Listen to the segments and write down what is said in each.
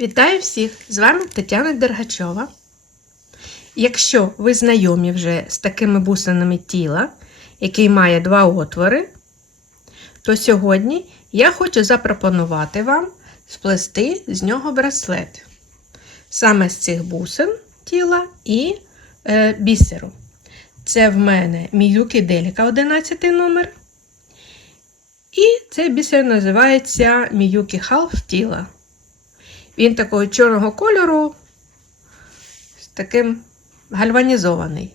Вітаю всіх! З вами Тетяна Дергачова. Якщо ви знайомі вже з такими бусинами тіла, який має два отвори, то сьогодні я хочу запропонувати вам сплести з нього браслет. Саме з цих бусин тіла і е, бісеру. Це в мене Міюкі Деліка 11 номер. І цей бісер називається Міюкі Халф тіла. Він такого чорного кольору, з таким гальванізований.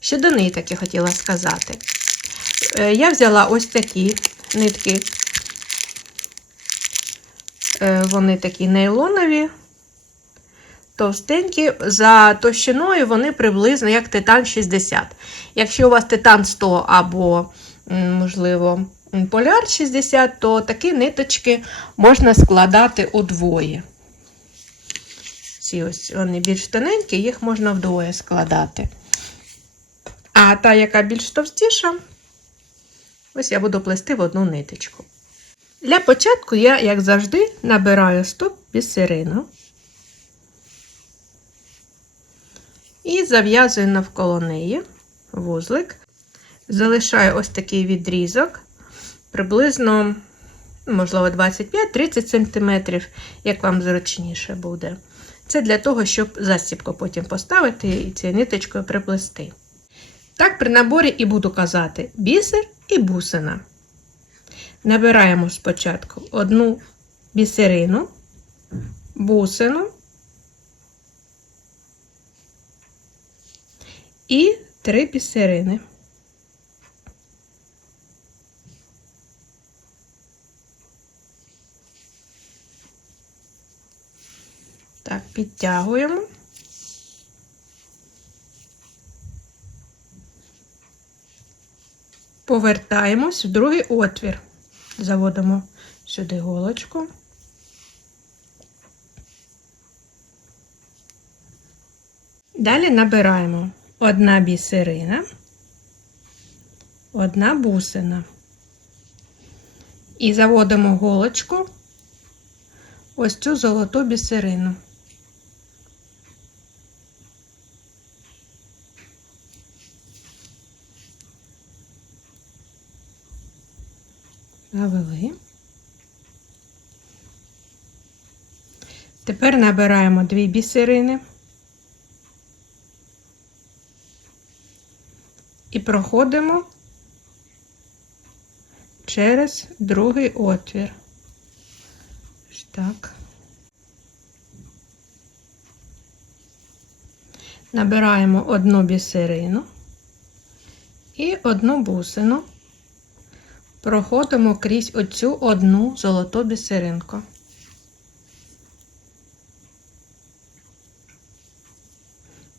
Щодо ниток я хотіла сказати. Е, Я взяла ось такі нитки. Е, Вони такі нейлонові, товстенькі. За товщиною вони приблизно як титан 60. Якщо у вас титан 100 або, можливо, поляр 60, то такі ниточки можна складати удвоє. Ці ось вони більш тоненькі, їх можна вдвоє складати. А та, яка більш товстіша, ось я буду плести в одну ниточку. Для початку я, як завжди, набираю стоп бісерину і зав'язую навколо неї вузлик. Залишаю ось такий відрізок, приблизно, можливо, 25-30 см, як вам зручніше буде. Це для того, щоб застібку потім поставити і цією ниточкою приплести. Так, при наборі і буду казати бісер і бусина. Набираємо спочатку одну бісерину, бусину і три бісерини. Так, підтягуємо. Повертаємось в другий отвір. Заводимо сюди голочку. Далі набираємо одна бісерина, одна бусина. І заводимо голочку ось цю золоту бісерину. Навели. Тепер набираємо дві бісерини і проходимо через другий отвір. Так. Набираємо одну бісерину і одну бусину. Проходимо крізь оцю одну золоту бісеринку.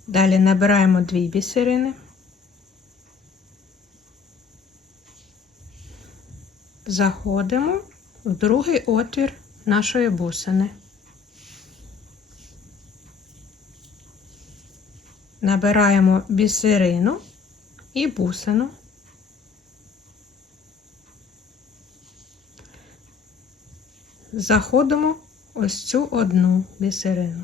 Далі набираємо дві бісерини. Заходимо в другий отвір нашої бусини. Набираємо бісерину і бусину. Заходимо ось цю одну бісерину.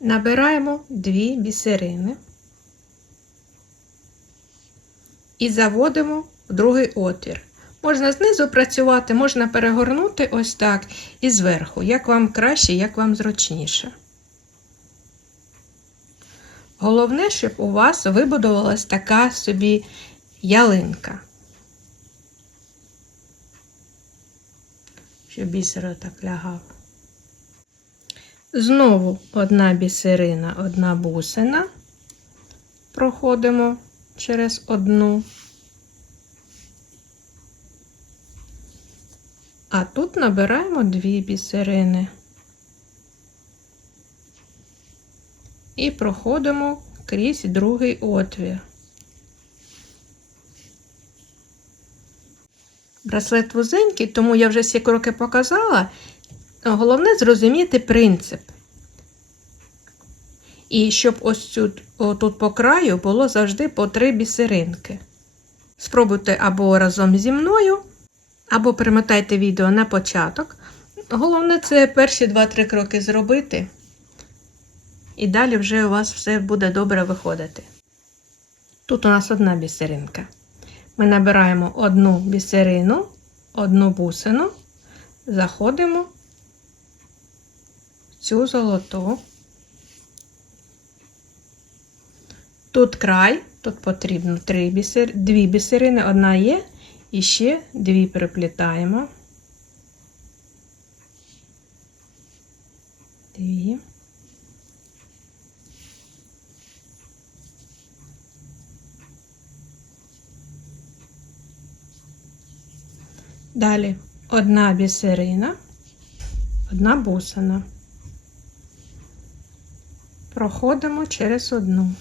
Набираємо дві бісерини і заводимо в другий отвір. Можна знизу працювати, можна перегорнути ось так і зверху, як вам краще, як вам зручніше. Головне, щоб у вас вибудувалась така собі ялинка. Щоб бісер так лягав. Знову одна бісерина, одна бусина. Проходимо через одну. А тут набираємо дві бісерини. І проходимо крізь другий отвір. Браслет вузенький, тому я вже всі кроки показала. Головне зрозуміти принцип. І щоб ось тут, тут по краю було завжди по три бісеринки. Спробуйте або разом зі мною, або перемотайте відео на початок. Головне, це перші 2-3 кроки зробити. І далі вже у вас все буде добре виходити. Тут у нас одна бісеринка. Ми набираємо одну бісерину, одну бусину, заходимо в цю золоту. Тут край, тут потрібно дві бісерини, одна є, і ще дві переплітаємо. Дві. Далі одна бісерина, одна бусина. Проходимо через одну.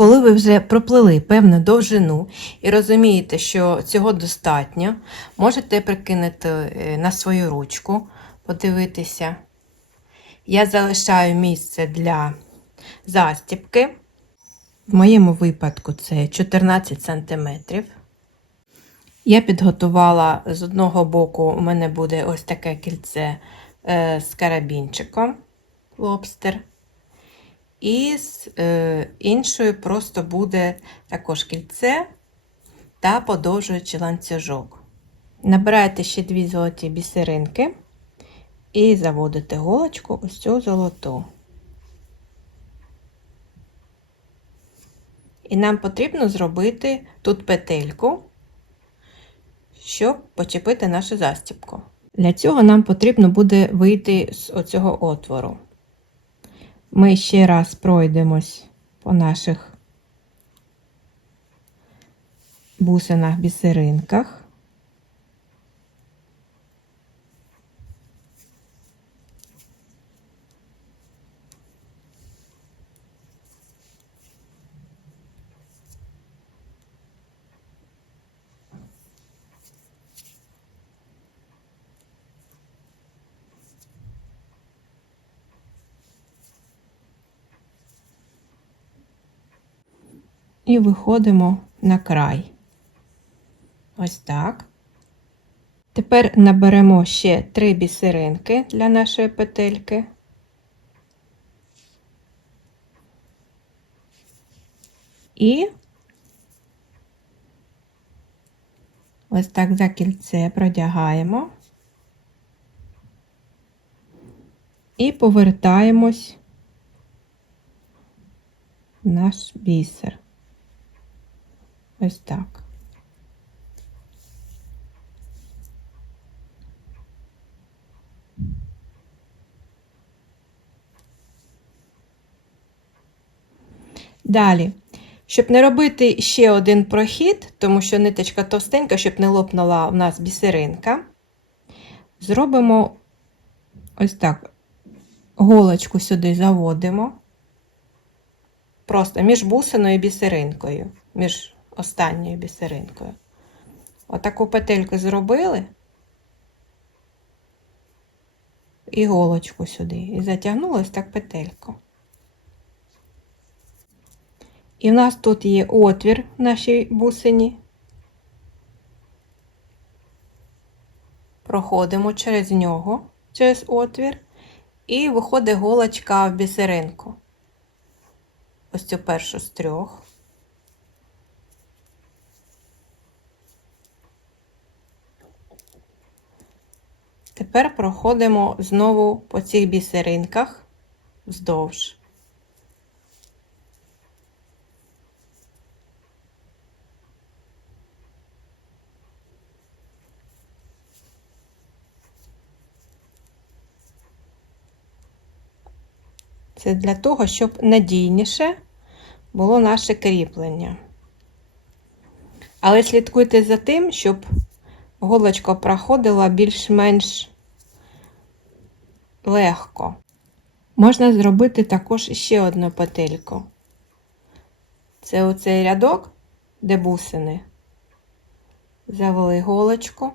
Коли ви вже проплили певну довжину і розумієте, що цього достатньо, можете прикинути е, на свою ручку, подивитися. Я залишаю місце для застіпки. В моєму випадку це 14 см. Я підготувала з одного боку, у мене буде ось таке кільце е, з карабінчиком лобстер. І з е, іншою просто буде також кільце та подовжуючий ланцюжок. Набираєте ще дві золоті бісеринки і заводите голочку ось цю золоту. І нам потрібно зробити тут петельку, щоб почепити нашу застібку. Для цього нам потрібно буде вийти з оцього отвору. Ми ще раз пройдемось по наших бусинах бісеринках. І виходимо на край. Ось так. Тепер наберемо ще три бісеринки для нашої петельки. І ось так за кільце продягаємо і повертаємось в наш бісер. Ось так. Далі, щоб не робити ще один прохід, тому що ниточка товстенька, щоб не лопнула у нас бісеринка, зробимо ось так, голочку сюди заводимо, просто між бусиною і бісеринкою, між останньою бісеринкою. Отаку петельку зробили і голочку сюди. І затягнули ось так петельку. І в нас тут є отвір в нашій бусині. Проходимо через нього, через отвір, і виходить голочка в бісеринку. Ось цю першу з трьох. Тепер проходимо знову по цих бісеринках вздовж. Це для того, щоб надійніше було наше кріплення. Але слідкуйте за тим, щоб голочка проходила більш-менш легко. Можна зробити також ще одну петельку. Це оцей рядок, де бусини. Завели голочку.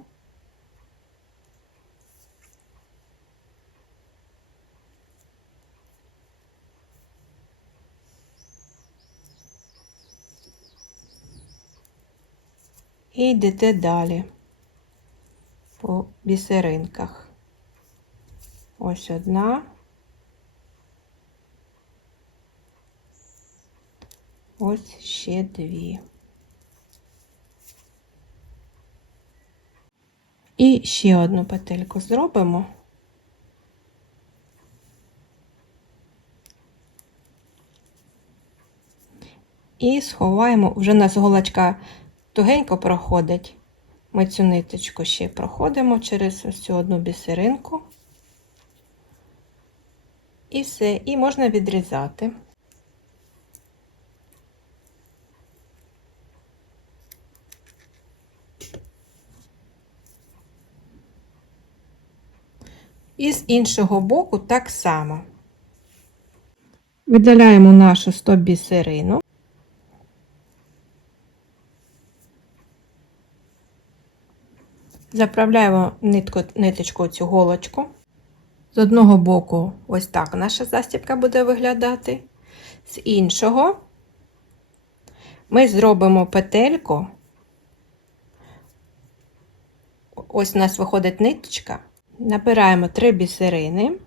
І йдете далі по бісеринках. Ось одна. Ось ще дві. І ще одну петельку зробимо. І сховаємо, вже у нас голочка тугенько проходить. Ми цю ниточку ще проходимо через ось цю одну бісеринку. І все, і можна відрізати. І з іншого боку так само. Видаляємо нашу стоп бісерину. Заправляємо нитку, ниточку цю голочку. З одного боку, ось так наша застібка буде виглядати. З іншого ми зробимо петельку. Ось у нас виходить ниточка. Набираємо три бісерини.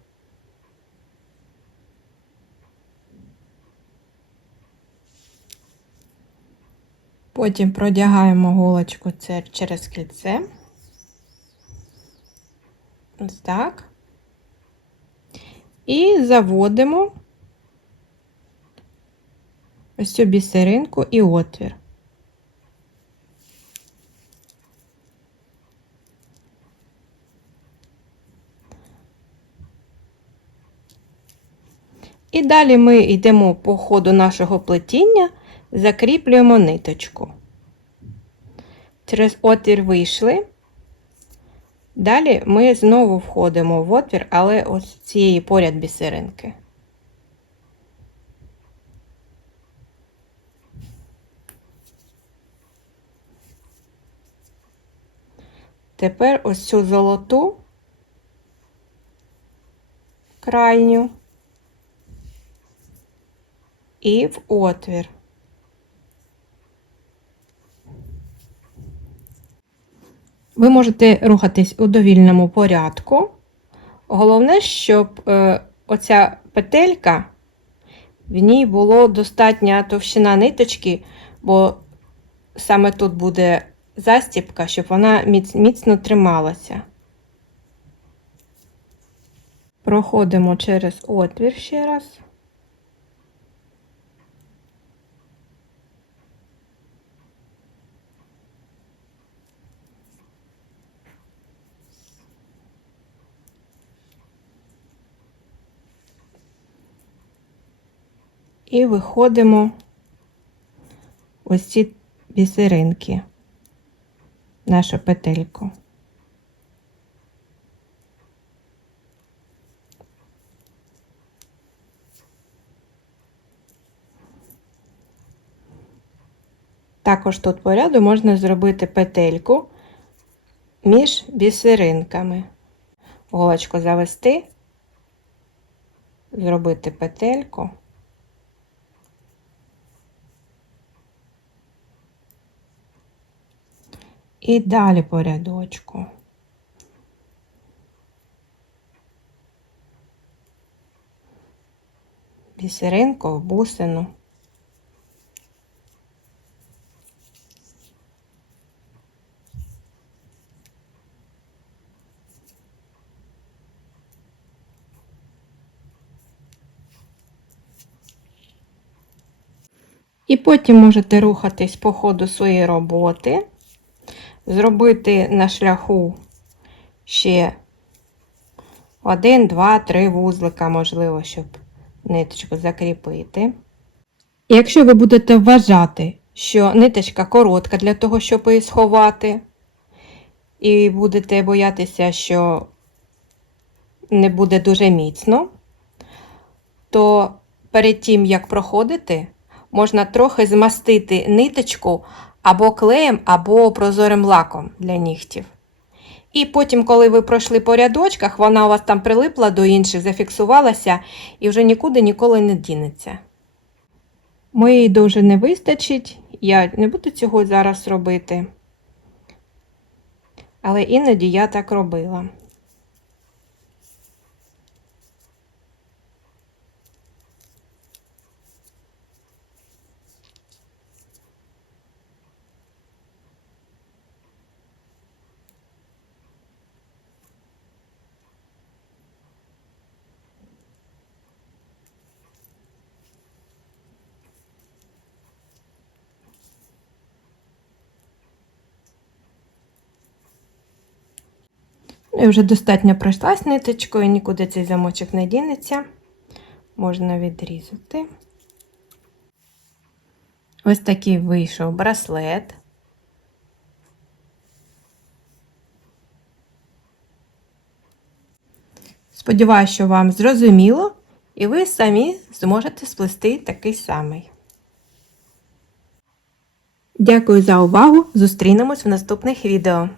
Потім продягаємо голочку через кільце. Ось так. І заводимо ось цю бісеринку і отвір. І далі ми йдемо по ходу нашого плетіння, закріплюємо ниточку. Через отвір вийшли. Далі ми знову входимо в отвір, але ось цієї поряд бісеринки. Тепер ось цю золоту крайню і в отвір. Ви можете рухатись у довільному порядку. Головне, щоб е, оця петелька, в ній було достатня товщина ниточки, бо саме тут буде застіпка, щоб вона міц, міцно трималася. Проходимо через отвір ще раз. І виходимо ось ці бісеринки, нашу петельку. Також тут по ряду можна зробити петельку між бісеринками. Голочку завести, зробити петельку. і далі по рядочку. Бісеринку в бусину. І потім можете рухатись по ходу своєї роботи зробити на шляху ще один, два, три вузлика, можливо, щоб ниточку закріпити. Якщо ви будете вважати, що ниточка коротка для того, щоб її сховати, і будете боятися, що не буде дуже міцно, то перед тим, як проходити, можна трохи змастити ниточку або клеєм, або прозорим лаком для нігтів. І потім, коли ви пройшли по рядочках, вона у вас там прилипла до інших, зафіксувалася і вже нікуди ніколи не дінеться. Моєї не вистачить, я не буду цього зараз робити. Але іноді я так робила. Я вже достатньо пройшлась ниточкою, нікуди цей замочок не дінеться. Можна відрізати. Ось такий вийшов браслет. Сподіваюся, що вам зрозуміло, і ви самі зможете сплести такий самий. Дякую за увагу! Зустрінемось в наступних відео.